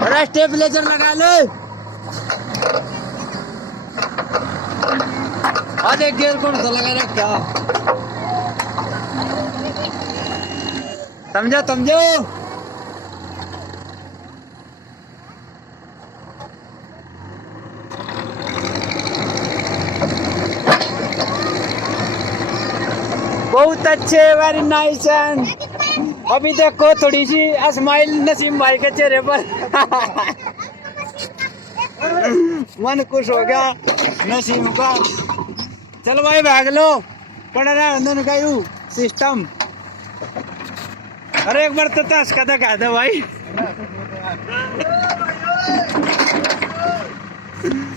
अरे स्टेबलाइजर लगा लो। आज एक गियर कौन सा लगा रखा, समझो समझो। बहुत अच्छे, वेरी नाइस। एंड अभी देखो थोड़ी सी स्माइल नसीम भाई के चेहरे पर। मन खुश हो गया नसीम का। चलो भाई भाग लो, पड़ा रहा का यू सिस्टम। अरे एक बार तो तस्का दिखा दो भाई।